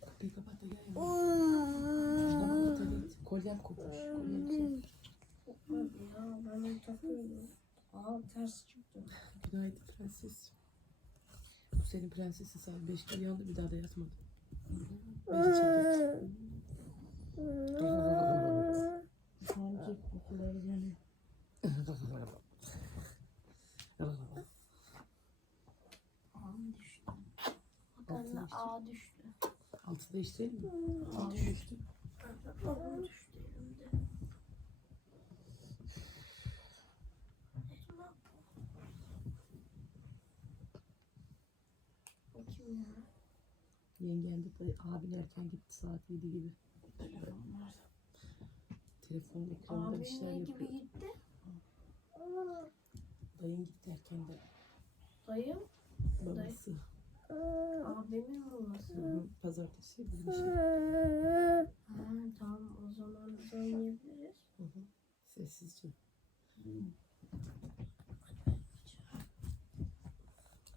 Kapıyı kapat da gel. Kolyem kopmuş. Kolyem kopmuş. Ya ben takıyorum. Aa ters çıktı. Günaydın prenses. Bu senin prensesin saat 5'te uyandı bir daha da yatmadı. Beni çekti. Sanki kokuları geliyor. A düştü. Hatta A düştü. Altı değiştirelim mi? Altı düştü. Elimde. Ya? Yengen de abin erken gitti saat 7 gibi. Telefon var. Telefon ekranında Abi işler ne gibi yapıyor. gitti? Dayın gitti erken de. Dayım? Babası. Babası. Hı hı. Pazartesi bugün işe. Ha, tamam o zaman biz oynayabiliriz. Hı hı. Sessizce.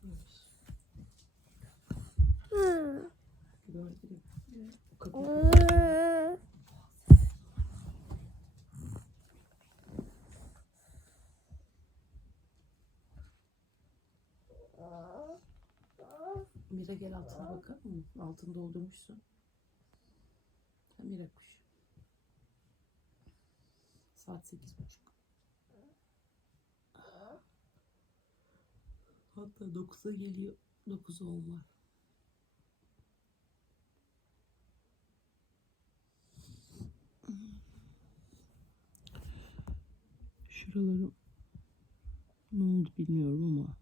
Neymiş? Günaydın. Bu kapı. Mira gel altına bakar mı? Altını doldurmuşsun. Mira kuş. Saat sekiz buçuk. Hatta dokuza geliyor. Dokuz on var. Şuraları ne oldu bilmiyorum ama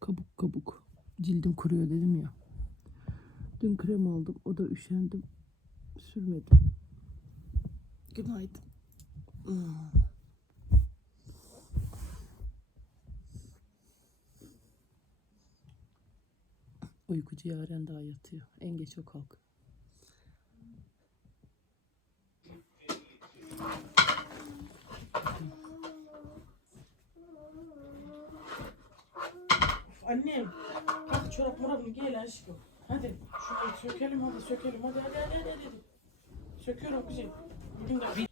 kabuk kabuk. Cildim kuruyor dedim ya. Dün krem aldım. O da üşendim. Sürmedim. Günaydın. Hmm. Uykucu Yaren daha yatıyor. En geç o kalk. Annem, çorap morabını giy aşkım. Hadi, şurayı sökelim hadi sökelim hadi hadi hadi hadi. hadi. Söküyorum kızım. Bugün de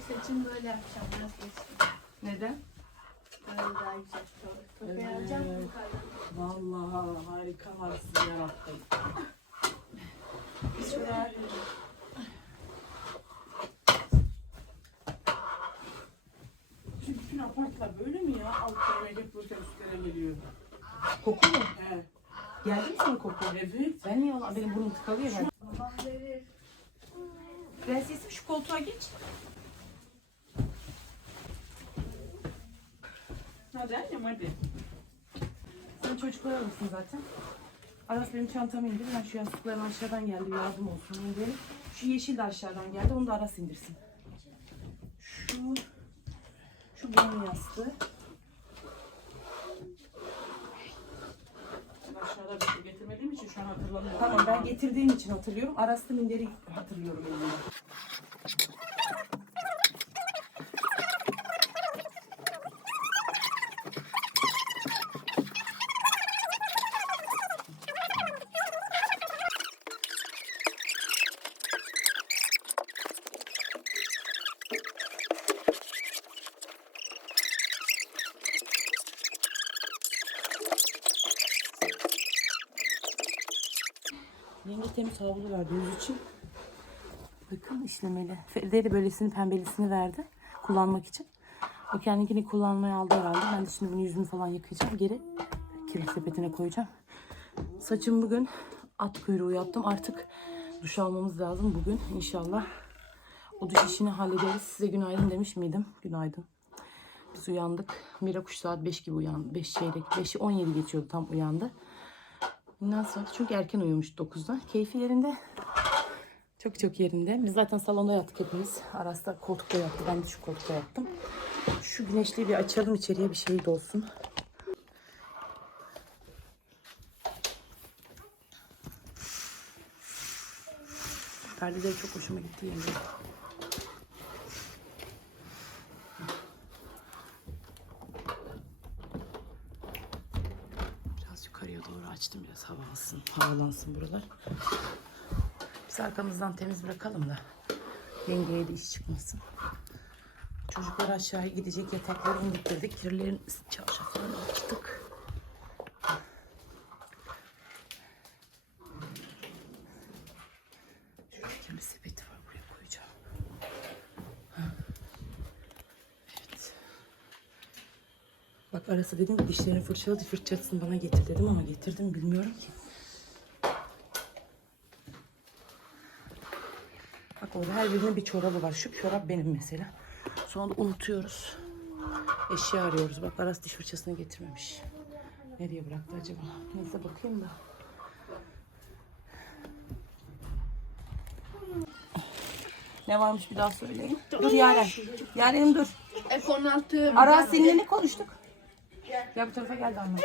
Artık saçım böyle yapacağım vazgeçtim. Neden? Böyle daha güzel. Topu alacağım Evet. yukarıdan. Vallahi harika varsın yarattın. Şuraya Şu bütün apartlar böyle mi ya? Altlara hep böyle üstlere geliyor. Koku mu? He. Geldi mi sana koku? Evet. Ben niye yalan? Benim burnum tıkalı ya. Ben. Babam verir. Prensesim şu koltuğa geç. Hadi annem hadi. Sen çocuklar alırsın zaten. Aras benim çantamı indir. Ben şu yastıkların aşağıdan geldi. Yardım olsun indirelim. Şu yeşil de aşağıdan geldi. Onu da Aras indirsin. Şu şu benim yastığı. Aşağıda bir şey getirmediğim için şu an hatırlamıyorum. Tamam ben getirdiğim için hatırlıyorum. Aras'ta minderi hatırlıyorum elimde. Yenge temiz havlu verdi yüz için. Bakın işlemeli. Feride de böylesini pembelisini verdi. Kullanmak için. O kendini kullanmaya aldı herhalde. Ben de şimdi bunu yüzümü falan yıkayacağım. Geri kirli sepetine koyacağım. Saçım bugün at kuyruğu yaptım. Artık duş almamız lazım bugün inşallah. O duş işini hallederiz. Size günaydın demiş miydim? Günaydın. Biz uyandık. Mira kuş saat 5 gibi uyandı. 5 çeyrek. 5'i 17 geçiyordu tam uyandı. Ondan sonra çünkü erken uyumuş 9'da. Keyfi yerinde. Çok çok yerinde. Biz zaten salonda yattık hepimiz. Aras'ta koltukta yattı. Ben de şu koltukta yattım. Şu güneşliği bir açalım içeriye bir şey de olsun. Perdeleri çok hoşuma gitti yenge. Biraz yukarıya doğru açtım biraz hava alsın, havalansın buralar. Biz arkamızdan temiz bırakalım da yengeye de iş çıkmasın. Çocuklar aşağıya gidecek yatakları indirdik. Kirlerin çarşaflarını açtık. Şurada kirli sepeti var buraya koyacağım. Ha. Evet. Bak arası dedim dişlerini fırçaladı fırçasını bana getir dedim ama getirdim bilmiyorum ki. Bak orada her birinin bir çorabı var. Şu çorap benim mesela. Sonra da unutuyoruz. Eşya arıyoruz. Bak Aras diş fırçasını getirmemiş. Nereye bıraktı acaba? Neyse bakayım da. Ne varmış bir daha söyleyin. Dur Yaren. Yaren'im dur. F16. Aras seninle ne konuştuk? Ya bu tarafa geldi anlat.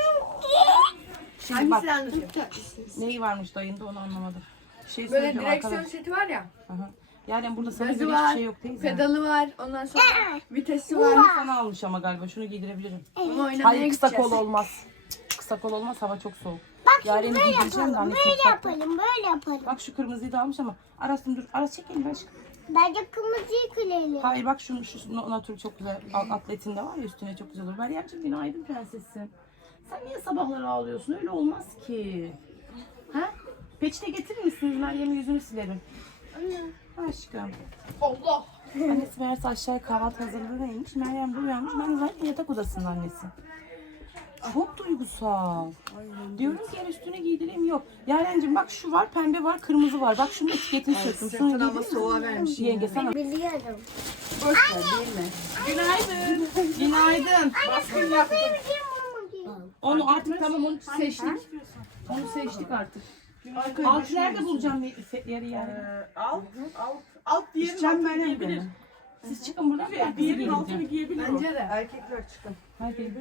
Şimdi bak Hangisi neyi varmış dayında onu anlamadım. Bir şey Böyle söyleyeceğim direksiyon arkadaş. seti var ya. Aha. Yaren burada sana Gazı göre var. hiçbir şey yok değil mi? Pedalı var. Ondan sonra vitesi var. Bunu sana almış ama galiba. Şunu giydirebilirim. Oynamaya Hayır kısa gideceğiz. kol olmaz. Cık, Kısa kol olmaz hava çok soğuk. Bak Yaren'i giydireceğim de annesi Böyle mutfakta. yapalım, böyle yapalım. Bak şu kırmızıyı da almış ama Aras'ım dur. Aras çek elini aşkım. Bence kırmızıyı kılelim. Hayır bak şunu şu no- natür çok güzel. Atletinde var ya üstüne çok güzel olur. Meryemciğim günaydın prensesim. Sen niye sabahları ağlıyorsun? Öyle olmaz ki. Ha? Peçete getirir misiniz? Meryem'in yüzünü silerim. Aşkım. Allah. Annesi meğerse aşağıya kahvaltı hazırlığına inmiş. Meryem de uyanmış. Ben zaten yatak odasının annesi. Çok duygusal. Diyorum ki el üstüne giydireyim yok. Yarencim bak şu var pembe var kırmızı var. Bak şunun etiketini söktüm. Şunu ama giydirir soğuğa misin? vermiş. Yenge sana. Biliyorum. Günaydın. Günaydın. Kırmızıyı biliyorum ama Onu artık tamam onu seçtik. Onu seçtik artık. Alt nerede bulacağım ye- yeri yani? Alt, alt, alt diğerin İşeceğim altını giyebilir. Siz çıkın buradan Diğerin altını giyebilir o. Bence de. Erkekler çıkın. Hadi.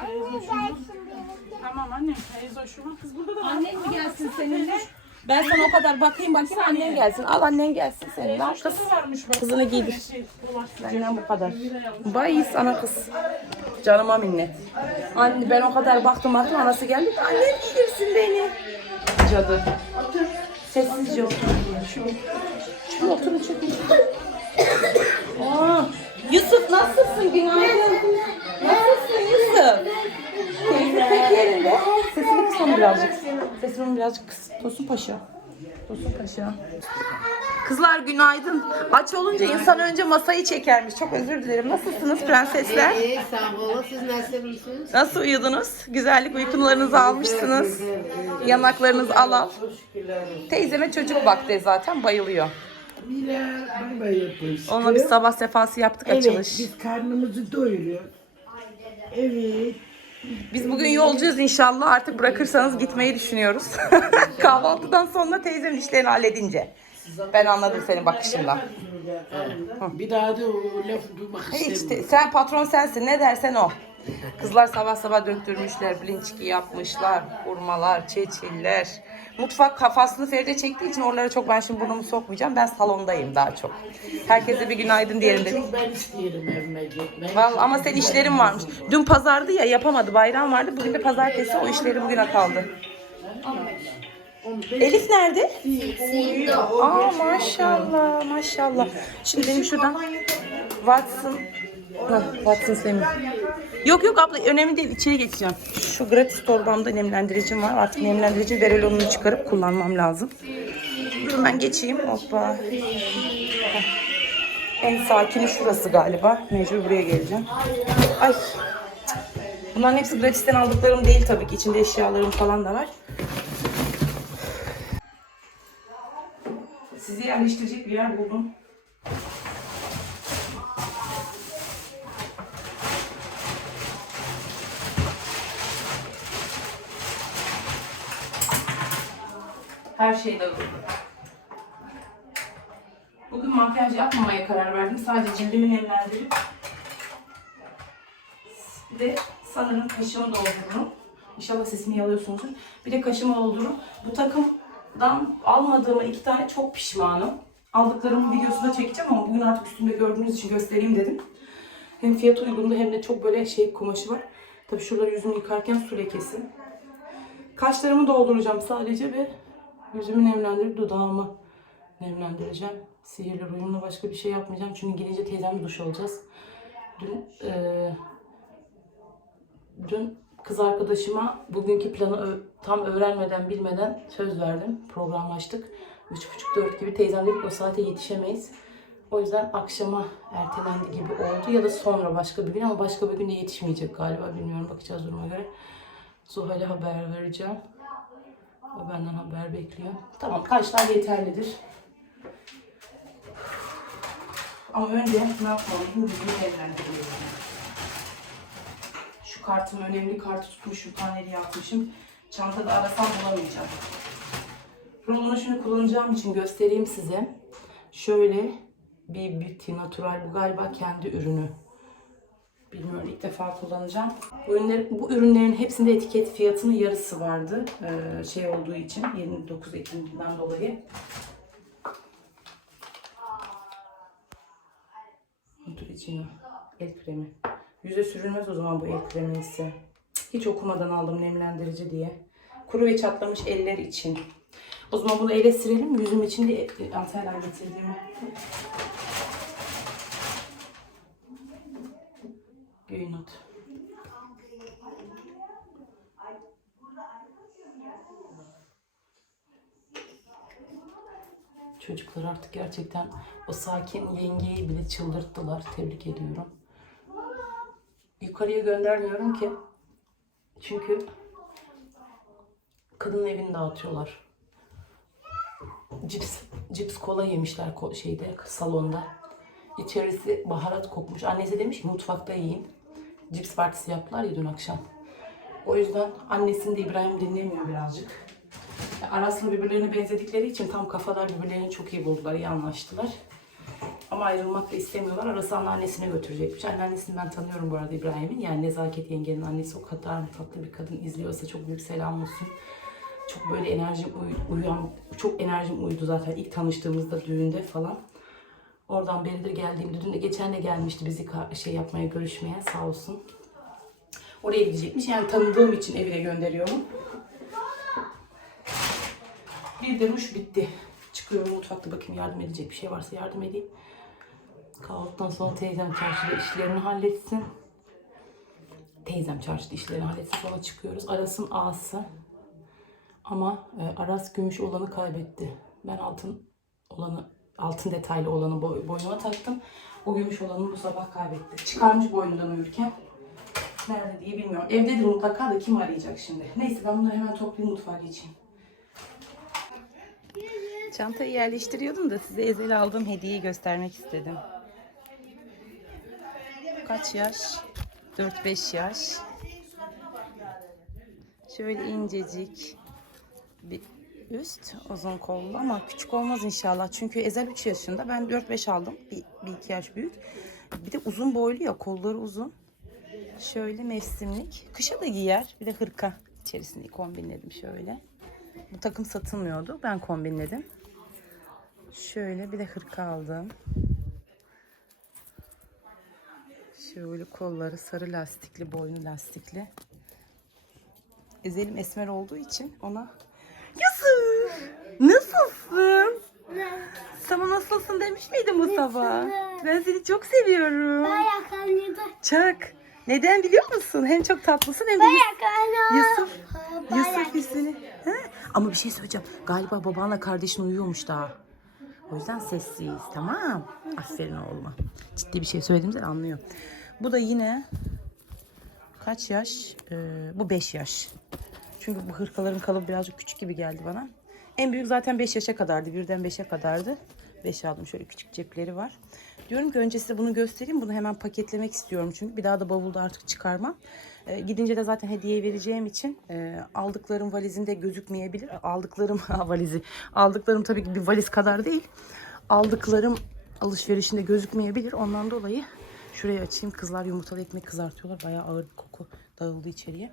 Gelsin benimki. Tamam annem. Teyze hoşuma. Kız burada da. Annen mi gelsin seninle? Ben sana o kadar bakayım bakayım annen gelsin. Al annen gelsin seninle. Al kız. varmış bak. Kızını giydir. Şey. Benden bu kadar. Bay sana kız. Canıma minnet. Anne ben o kadar baktım baktım anası geldi. Annem giydirsin beni. Cadı. Sessizce otur. Şunu. Şunu oturun. Aa, Yusuf nasılsın? Günaydın. Nasılsın Yusuf? Keyfi pek yerinde. Sesini kıs onu birazcık. Sesini birazcık kıs. Tosun Paşa. Tosun Paşa. Kızlar günaydın. Aç olunca insan önce masayı çekermiş. Çok özür dilerim. Nasılsınız prensesler? İyi sağ olun. Siz nasılsınız? Nasıl uyudunuz? Güzellik uykularınızı almışsınız. Yanaklarınız al al. Teyzeme çocuk baktı zaten bayılıyor. Mira bay bay yapıyoruz. Onunla bir sabah sefası yaptık Evet, açılış. biz karnımızı doyuruyoruz. Evet. Biz bugün yolcuyuz inşallah. Artık bırakırsanız gitmeyi düşünüyoruz. Kahvaltıdan sonra teyzemin işlerini halledince. Ben anladım senin bakışından. Bir daha da o lafı duymak Hiç istemiyorum. de- sen patron sensin ne dersen o. Kızlar sabah sabah döktürmüşler, bilinçki yapmışlar, hurmalar, çeçiller. Mutfak kafasını Feride çektiği için oralara çok ben şimdi burnumu sokmayacağım. Ben salondayım daha çok. Herkese bir günaydın diyelim dedik. Çok ben isterim evime gitmeyi. Vallahi ama senin işlerin varmış. Dün pazardı ya yapamadı, bayram vardı. Bugün de pazartesi o işleri bugüne kaldı. Elif nerede? Aa maşallah maşallah. Şimdi benim şuradan Watson Heh, Watson Semih. Yok yok abla önemli değil içeri geçeceğim. Şu gratis torbamda nemlendiricim var. Artık nemlendirici verelonunu çıkarıp kullanmam lazım. Dur ben geçeyim. Hoppa. En sakini şurası galiba. Mecbur buraya geleceğim. Ay. Bunların hepsi gratisten aldıklarım değil tabii ki. İçinde eşyalarım falan da var. Sizi yerleştirecek bir yer buldum. Her şey dağıldı. Bugün makyaj yapmamaya karar verdim. Sadece cildimi nemlendirip bir de sanırım kaşımı doldururum. İnşallah sesini yalıyorsunuzdur. Bir de kaşımı doldururum. Bu takımdan almadığıma iki tane çok pişmanım. Aldıklarımın videosunu da çekeceğim ama bugün artık üstümde gördüğünüz için göstereyim dedim. Hem fiyat uygundu hem de çok böyle şey kumaşı var. Tabii şuraları yüzümü yıkarken su lekesi. Kaşlarımı dolduracağım sadece ve yüzümü nemlendirip dudağımı nemlendireceğim. Sihirli ruyumla başka bir şey yapmayacağım. Çünkü gelince teyzemle duş alacağız. Dün eee, dün kız arkadaşıma bugünkü planı tam öğrenmeden bilmeden söz verdim. Programlaştık. Üç buçuk dört gibi teyzem dedi o saate yetişemeyiz. O yüzden akşama ertelendi gibi oldu ya da sonra başka bir gün ama başka bir günde yetişmeyecek galiba bilmiyorum bakacağız duruma göre. Zuhal'e haber vereceğim. O benden haber bekliyor. Tamam kaşlar yeterlidir. Ama önce ne yapmalıyım? Yüzümü evlendirmeliyim. Kartım önemli. Kartı tutmuşum. Taneli atmışım. Çantada arasam bulamayacağım. Rolonu şimdi kullanacağım için göstereyim size. Şöyle bir Beauty Natural. Bu galiba kendi ürünü. Bilmiyorum ilk defa kullanacağım. Bu, ürünler, bu ürünlerin hepsinde etiket fiyatının yarısı vardı. Ee, şey olduğu için 29 Ekim'den dolayı. Neutrogena el kremi. Yüze sürülmez o zaman bu el. Hiç okumadan aldım nemlendirici diye. Kuru ve çatlamış eller için. O zaman bunu ele sürelim. Yüzüm için de Antalya'dan getirdiğimi. Göynot. Çocuklar artık gerçekten o sakin yengeyi bile çıldırttılar. Tebrik ediyorum. Yukarıya göndermiyorum ki. Çünkü kadının evini dağıtıyorlar. Cips, cips kola yemişler şeyde salonda. İçerisi baharat kokmuş. Annesi demiş ki mutfakta yiyin. Cips partisi yaptılar ya dün akşam. O yüzden annesini de İbrahim dinlemiyor birazcık. Aras'la birbirlerine benzedikleri için tam kafalar birbirlerini çok iyi buldular, iyi anlaştılar. Ama ayrılmak da istemiyorlar. Arası anneannesine götürecekmiş. Anneannesini ben tanıyorum bu arada İbrahim'in. Yani Nezaket yengenin annesi o kadar tatlı bir kadın. izliyorsa çok büyük selam olsun. Çok böyle enerjim uy- uyan, çok enerjim uydu zaten ilk tanıştığımızda düğünde falan. Oradan beridir geldiğimde, dün de geçen de gelmişti bizi şey yapmaya, görüşmeye sağ olsun. Oraya gidecekmiş. Yani tanıdığım için evine gönderiyorum. Bir de ruj bitti. Çıkıyorum mutfakta bakayım yardım edecek bir şey varsa yardım edeyim. Kahvaltıdan sonra teyzem çarşıda işlerini halletsin. Teyzem çarşıda işlerini halletsin. Sonra çıkıyoruz. Aras'ın ağası. Ama e, Aras gümüş olanı kaybetti. Ben altın olanı, altın detaylı olanı boy, boynuma taktım. O gümüş olanı bu sabah kaybetti. Çıkarmış boynundan uyurken. Nerede diye bilmiyorum. Evdedir mutlaka da kim arayacak şimdi. Neyse ben bunları hemen toplayayım mutfağa geçeyim. Çantayı yerleştiriyordum da size Ezel'e aldığım hediyeyi göstermek istedim. Kaç yaş? 4-5 yaş. Şöyle incecik bir üst uzun kollu ama küçük olmaz inşallah. Çünkü Ezel 3 yaşında. Ben 4-5 aldım. Bir, bir iki yaş büyük. Bir de uzun boylu ya kolları uzun. Şöyle mevsimlik. Kışa da giyer. Bir de hırka içerisinde kombinledim şöyle. Bu takım satılmıyordu. Ben kombinledim. Şöyle bir de hırka aldım. Şöyle kolları sarı lastikli, boynu lastikli. Ezelim esmer olduğu için ona Yusuf! Nasılsın? Sana nasılsın demiş miydim bu sabah? Ben seni çok seviyorum. Çak. Neden biliyor musun? Hem çok tatlısın hem de Yusuf. Yusuf ismini. Ha? Ama bir şey söyleyeceğim. Galiba babanla kardeşin uyuyormuş daha. O yüzden sessiz tamam. Aferin oğluma. Ciddi bir şey söylediğimde anlıyor. Bu da yine kaç yaş? Ee, bu 5 yaş. Çünkü bu hırkaların kalıbı birazcık küçük gibi geldi bana. En büyük zaten 5 yaşa kadardı. Birden 5'e kadardı. 5 aldım. Şöyle küçük cepleri var. Diyorum ki önce size bunu göstereyim. Bunu hemen paketlemek istiyorum çünkü. Bir daha da bavulda artık çıkarmam. Ee, gidince de zaten hediye vereceğim için e, aldıklarım valizinde gözükmeyebilir. Aldıklarım valizi. Aldıklarım tabii ki bir valiz kadar değil. Aldıklarım alışverişinde gözükmeyebilir. Ondan dolayı şurayı açayım. Kızlar yumurtalı ekmek kızartıyorlar. Bayağı ağır bir koku dağıldı içeriye.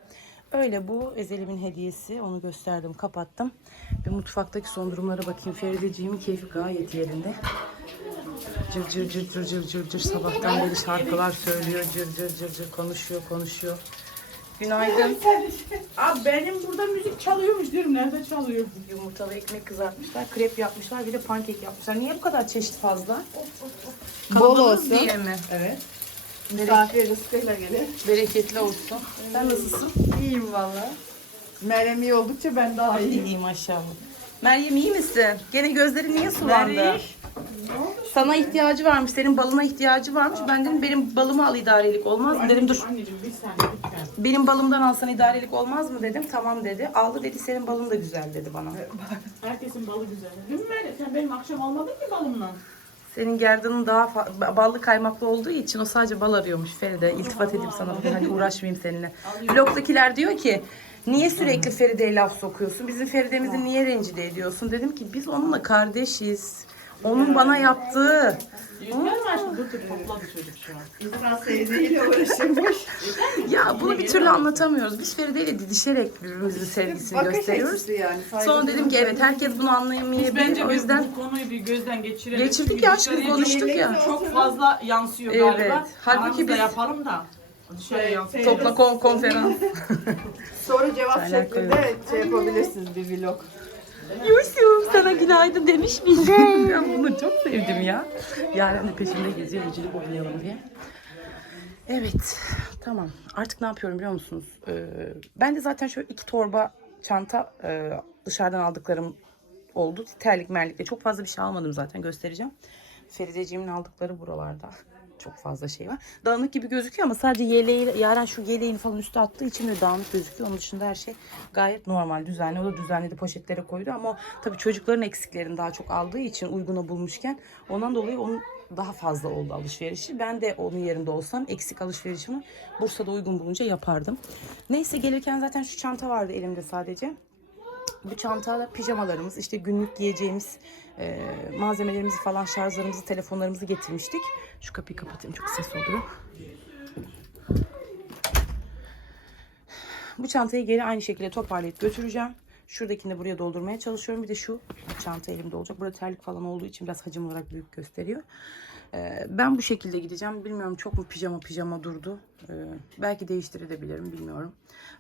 Öyle bu Ezel'imin hediyesi. Onu gösterdim, kapattım. Bir mutfaktaki son durumlara bakayım. Ferideciğimin keyfi gayet yerinde. Cır cır cır cır cır cır cır sabahtan beri şarkılar söylüyor. Cır cır cır cır konuşuyor konuşuyor. Günaydın. Abi benim burada müzik çalıyormuş diyorum. Nerede çalıyor? Yumurtalı ekmek kızartmışlar, krep yapmışlar, bir de pankek yapmışlar. Niye bu kadar çeşit fazla? Bol olsun. diye mi? Evet. Misafir rızkıyla gelir. Bereketli olsun. Sen nasılsın? İyiyim valla. Meryem iyi oldukça ben daha iyiyim. İyiyim maşallah. Meryem iyi misin? Gene gözlerin niye sulandı? Sana ihtiyacı varmış, senin balına ihtiyacı varmış. Ben dedim benim balımı al idarelik olmaz mı? Dedim dur Anneciğim bir saniye lütfen. benim balımdan alsan idarelik olmaz mı dedim. Tamam dedi. Aldı dedi senin balın da güzel dedi bana. Herkesin balı güzel. Değil mi Meryem? Sen benim akşam almadın ki balımdan. Senin gerdanın daha fa- ballı kaymaklı olduğu için o sadece bal arıyormuş Feride. İltifat edeyim sana bugün hadi uğraşmayayım seninle. Blogdakiler diyor ki niye sürekli Feride'ye laf sokuyorsun? Bizim Feride'mizi niye rencide ediyorsun? Dedim ki biz onunla kardeşiz. Onun bana yaptığı. Yüzler mi aşkım? Dur dur topladı çocuk şu an. İnsan sevdiğiyle uğraşırmış. Ya bunu bir türlü anlatamıyoruz. Biz Feride ile didişerek birbirimizin sevgisini Bakış gösteriyoruz. açısı yani. Sonra dedim ki evet herkes bunu Biz anlayamayabilir. bence O yüzden bu konuyu bir gözden geçirelim. Geçirdik Çünkü ya, şimdi dışarıya konuştuk ya. Çok fazla yansıyor Evet. galiba. Halbuki Aramızda biz- yapalım da. Dışarıya yansıyor. topla kon- konferans. Soru cevap şeklinde şey yapabilirsiniz bir vlog. Yusuf sana günaydın demiş miydim? ben bunu çok sevdim ya. Yaren de peşimde geziyor vücudu oynayalım diye. Evet tamam artık ne yapıyorum biliyor musunuz? Ee, ben de zaten şöyle iki torba çanta e, dışarıdan aldıklarım oldu. Terlik merlikle çok fazla bir şey almadım zaten göstereceğim. Ferideciğimin aldıkları buralarda. Çok fazla şey var. Dağınık gibi gözüküyor ama sadece yeleği, Yaren şu yeleğini falan üste attığı için böyle dağınık gözüküyor. Onun dışında her şey gayet normal, düzenli. O da düzenledi, poşetlere koydu ama tabii çocukların eksiklerini daha çok aldığı için uyguna bulmuşken ondan dolayı onun daha fazla oldu alışverişi. Ben de onun yerinde olsam eksik alışverişimi Bursa'da uygun bulunca yapardım. Neyse gelirken zaten şu çanta vardı elimde sadece. Bu çantada pijamalarımız, işte günlük giyeceğimiz e, malzemelerimizi falan, şarjlarımızı, telefonlarımızı getirmiştik. Şu kapıyı kapatayım çok ses oluyor. Bu çantayı geri aynı şekilde toparlayıp götüreceğim. Şuradakini de buraya doldurmaya çalışıyorum. Bir de şu çanta elimde olacak. Burada terlik falan olduğu için biraz hacim olarak büyük gösteriyor. Ee, ben bu şekilde gideceğim. Bilmiyorum çok mu pijama pijama durdu. Ee, belki değiştirebilirim bilmiyorum.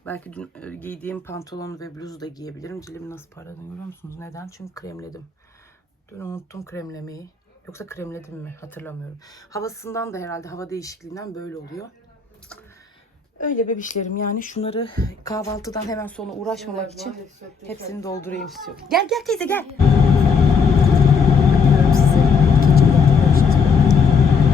Belki dün e, giydiğim pantolon ve bluzu da giyebilirim. Cilimi nasıl parladı görüyor musunuz? Neden? Çünkü kremledim. Dün unuttum kremlemeyi. Yoksa kremledim mi? Hatırlamıyorum. Havasından da herhalde hava değişikliğinden böyle oluyor. Öyle bebişlerim yani şunları kahvaltıdan hemen sonra uğraşmamak için hepsini doldurayım istiyorum. Gel gel teyze gel.